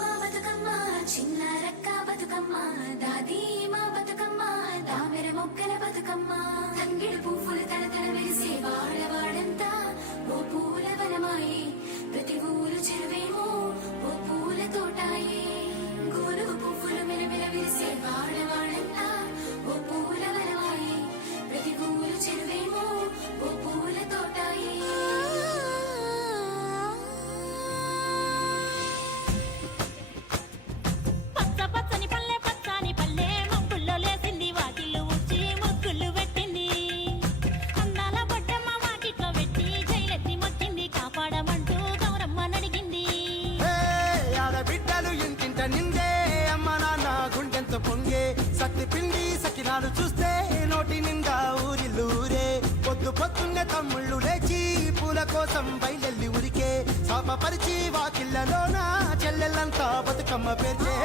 మా బతుకమ్మ చిన్నారక్క బతుకమ్మ దాది మా బతుకమ్మ దామెర మొక్కల బతుకమ్మ తంగిడు పువ్వులు తలతల మెరిసే వాడవాడంతా ఓ పూల వనమాయే ప్రతి ఊరు చెరువేమో ఓ పూల తోటాయే గోరుగు పువ్వులు మెరమెర విరిసే వాడవాడంతా ఓ పూల వనమాయే ప్రతి ఊరు చెరువేమో ఓ పూల తోటాయే నిందే అమ్మ నాన్న గుండెంత పొంగే సత్తి పిండి సకినాలు చూస్తే నోటి నిండా ఊరిల్లూరే పొద్దు పొద్దున్నే తమ్ముళ్ళు లేచి పూల కోసం బయలెల్లి ఉరికే శాపపరిచి వాకిళ్ళలోన చెల్లెళ్ళంతా బతుకమ్మ పేర్చే